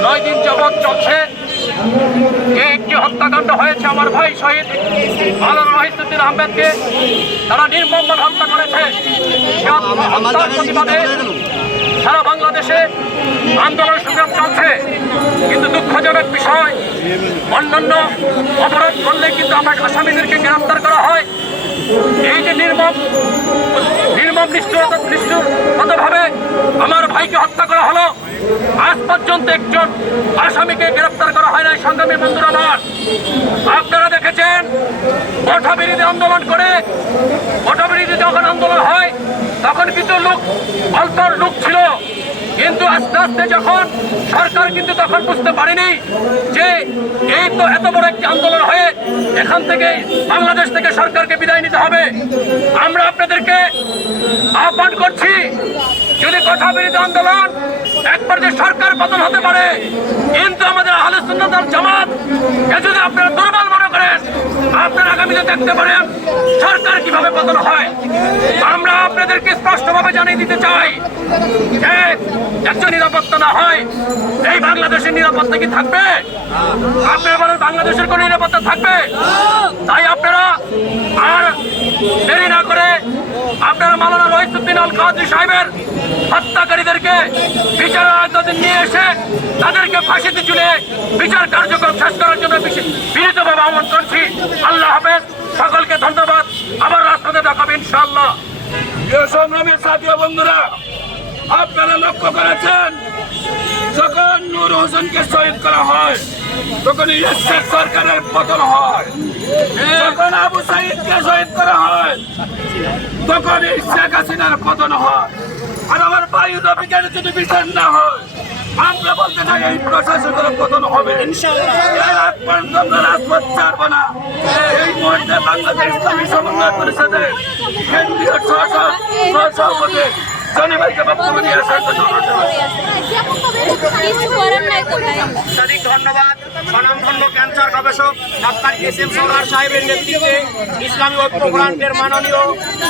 নয় দিন যাবৎ চলছে। যে একটি হত্যাকাণ্ড হয়েছে আমার ভাই শহীদ আলম রহিসুদ্দিন আহমেদকে? তারা নির্মমভাবে হত্যা করেছে। হত্যার প্রতিবাদে সারা বাংলাদেশে আন্দোলন সংগ্রাম চলছে। কিন্তু দুঃখজনক বিষয়, অন্যান্য অপরাধ করলে কিন্তু আমার আসামিদেরকে গ্রেফতার করা হয়। এই যে নির্মম নির্মম নিষ্ঠুরতা নিষ্ঠুরভাবে আমার ভাইকে হত্যা করা হলো, আজ পর্যন্ত একজন আসামিকে গ্রেপ্তার করা হয় নাই, সংগ্রামী বন্ধুরা আমার। আপনারা দেখেছেন অঠাবিরোধী আন্দোলন করে অঠাবিরোধী যখন আন্দোলন হয়, তখন কিন্তু লোক অল্পর লোক ছিল। কিন্তু আস্তে আস্তে যখন সরকার কিন্তু তখন বুঝতে পারেনি যে এই তো এত বড় একটি আন্দোলন হয়ে এখান থেকে বাংলাদেশ থেকে সরকারকে বিদায় নিতে হবে। আমরা আপনাদেরকে আহ্বান করছি, যদি কথা বিরোধী আন্দোলন একবার যে সরকার পতন হতে পারে, কিন্তু আমাদের আহলে সুন্দর জামাত, এ যদি আপনারা দুর্বল মনে করেন, আপনারা আগামীতে দেখতে পারেন সরকার কীভাবে পতন হয়। আপনাদেরকে স্পষ্টভাবে জানিয়ে দিতে চাই যে একজন নিরাপত্তা না হয় এই বাংলাদেশের নিরাপত্তা কি থাকবে? আপনারা বলেন বাংলাদেশের কোন নিরাপত্তা থাকবে? তাই আপনারা আর দেরি না করে আপনারা মালানা রহিসুদ্দিন আল কাদি সাহেবের হত্যাকারীদেরকে বিচার আদালতে নিয়ে এসে তাদেরকে ফাঁসিতে ঝুলে বিচার কার্যক্রম শেষ করার জন্য বিনীতভাবে আহ্বান করছি। আল্লাহ হাফেজ। সকলকে ধন্যবাদ। আবার রাস্তাতে দেখাবে ইনশাআল্লাহ। সংগ্রামের সাথীয় বন্ধুরা, আপনারা লক্ষ্য করেছেন, যখন নূর হোসেনকে শহীদ করা হয়, তখন ইলেকশন সরকারের পতন হয়। যখন আবু সাইদকে শহীদ করা হয়, তখন এই শেখ হাসিনার পতন হয়। আর আমার বায়ু নবীকের যদি বিচার না হয় আমরা বলতে চাই এই প্রশাসনের পতন হবে। এর আগ পর্যন্ত আমরা রাজপথ ছাড়বো না। এই মুহূর্তে বাংলাদেশ ইসলামী সমন্বয় পরিষদের কেন্দ্রীয় সহসভাপতি বক্তব্য নিয়ে আসার ধন্যবাদ। স্বনামধন্য ক্যান্সার গবেষক ডাক্তার এস এম সরকার সাহেবের নেতৃত্বে ইসলামী ঐক্য ফ্রন্টের মাননীয়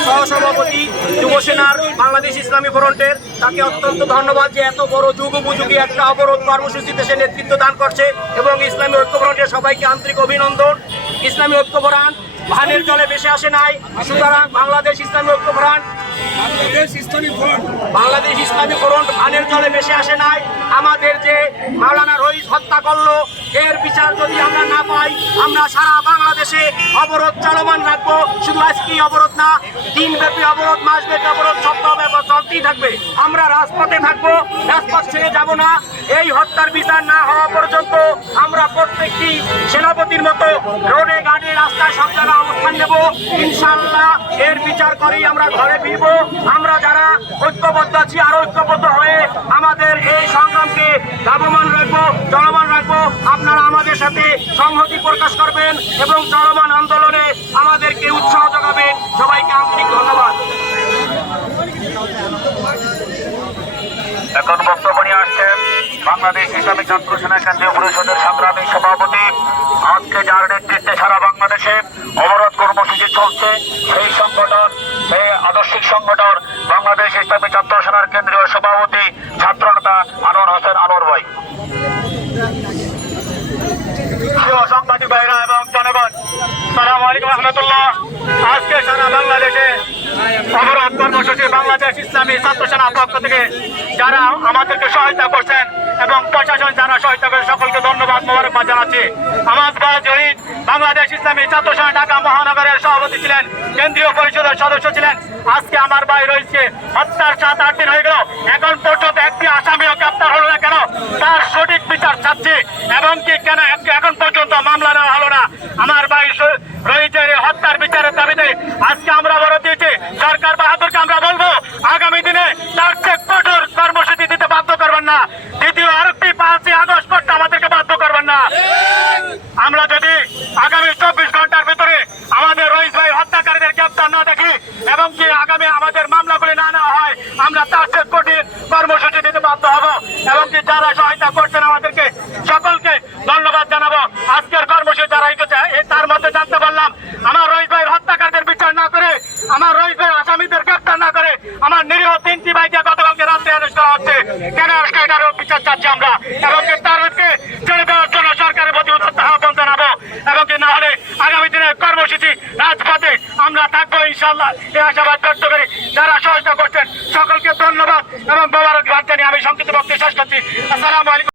সহসভাপতি যুবসেনার বাংলাদেশ ইসলামী ফ্রন্টের। তাকে অত্যন্ত ধন্যবাদ যে এত বড় যুগ উপযোগী একটা অবরোধ কর্মসূচিতে সে নেতৃত্ব দান করছে এবং ইসলামী ঐক্য ফ্রন্টের সবাইকে আন্তরিক অভিনন্দন। ইসলামী ঐক্য ফ্রান্ট ভানের জলে বেশি আসে নাই। সুতরাং বাংলাদেশ ইসলামী ঐক্য ফ্রন্ট বাংলাদেশ ইসলামী ফ্রন্ট। ভানের জলে বেশি আসে নাই। আমাদের যে মাওলানা রইস হত্যা করল, এর বিচার যদি আমরা না পাই, আমরা সারা বাংলাদেশে অবরোধ চলমান রাখব। শুধু আজকেই অবরোধ না, দিনব্যাপী অবরোধ, মাসব্যাপী অবরোধ সপ্তাহ ব্যাপার চলতেই থাকবে। আমরা রাজপথে থাকব রাজপথ ছেড়ে যাব না। এই হত্যার বিচার না হওয়া পর্যন্ত আমরা প্রত্যেকটি সেনাপতির মতো রোডে গাড়ি রাস্তায় সব জায়গায় অবস্থান নেব। ইনশাল্লাহ এর বিচার করেই আমরা ঘরে ফিরবো। আমরা যারা ঐক্যবদ্ধ আছি, আর ঐক্যবদ্ধ হয়ে আমাদের এই সংগ্রামকে ধাবমান রাখব, চলমান রাখব। আপনারা আমাদের সাথে সংহতি প্রকাশ করবেন এবং চলমান আন্দোলনে আমাদেরকে উৎসাহ যোগাবেন সবাইকে আন্তরিক ধন্যবাদ এখন বক্তব্য নিয়ে আসছেন বাংলাদেশ ইসলামী ছাত্র সেনা কেন্দ্রীয় পরিষদের সংগ্রামী সভাপতি। আজকে যার নেতৃত্বে সারা বাংলাদেশে অবরোধ কর্মসূচি চলছে, সেই সংগঠন, সেই আদর্শিক সংগঠন, বাংলাদেশ ইসলামী ছাত্র সেনার কেন্দ্রীয় সভাপতি ছাত্রনেতা আনোয়ার হোসেন আনোয়ার ভাই। সাংবাদিক ভাইরা এবং জনগণ, সালাম আলাইকুম রহমতুল্লাহ। আজকে সারা বাংলাদেশে অবরোধ কর্মসূচি বাংলাদেশ ইসলামী ছাত্র সেনার পক্ষ থেকে যারা আমাদেরকে সহায়তা করছেন এবং প্রশাসন যারা সহায়তা করে সকলকে ধন্যবাদ, মোবারকবাদ জানাচ্ছি। আমার ভাই জহিদ বাংলাদেশ ইসলামী ছাত্র সেনা ঢাকা মহানগরের সভাপতি ছিলেন, কেন্দ্রীয় পরিষদের সদস্য ছিলেন। আজকে আমার ভাই রয়েছে, হত্যার সাত, আট দিন হয়ে গেল। এখন পর্যন্ত একটি আসামিও গ্রেপ্তার হলো না কেন? তার সঠিক বিচার চাচ্ছি। এবং কি কেন এখন পর্যন্ত মামলা নেওয়া হলো না আমার ভাই স- রয়েছের এই হত্যার বিচারের দাবিতে আজকে আমরা বড় দিয়েছি সরকার বাহাদুরকে আমরা বলব আগামী দিনে তার চেয়ে কঠোর কর্মসূচি দিতে বাধ্য করবেন না দ্বিতীয় আরেকটি পাঁচই আগস্ট করতে আমাদেরকে বাধ্য করবেন না আমরা যদি আগামী চব্বিশ ঘণ্টার ভিতরে আমাদের রইস ভাই হত্যাকারীদের গ্রেপ্তার না দেখি এবং কি আগামী আমাদের মামলাগুলি না নেওয়া হয় আমরা তার চেয়ে কঠিন কর্মসূচি দিতে বাধ্য হব এবং কি যারা সহায়তা করছেন আমাদেরকে সকলকে ধন্যবাদ জানাব। আজকের কর্মসূচি যারা এগোচ্ছে এ- তার মধ্যে জানতে পারলাম, আমার রইস ভাই হত্যাকারীদের বিচার না করে, আমার রইস ভাই আসামিদের গ্রেপ্তার না করে, আমার নিরীহ তিনটি ভাইকে গতকালকে রাত্রে অ্যারেস্ট করা হচ্ছে। কেন আজকে এটারও বিচার চাচ্ছি আমরা? এবং কি তাদেরকে ছেড়ে দেওয়ার জন্য সরকারের প্রতি আহ্বান জানাব? এবং কি না হলে আগামী দিনের কর্মসূচি, রাজপথে আমরা থাকব ইনশাল্লাহ এই আশাবাদ ব্যক্ত করি। যারা সহযোগিতা করছেন, সকলকে ধন্যবাদ এবং মোবারকবাদ জানিয়ে আমি সংক্ষিপ্ত বক্তব্য শেষ করছি। আসসালামু আলাইকুম।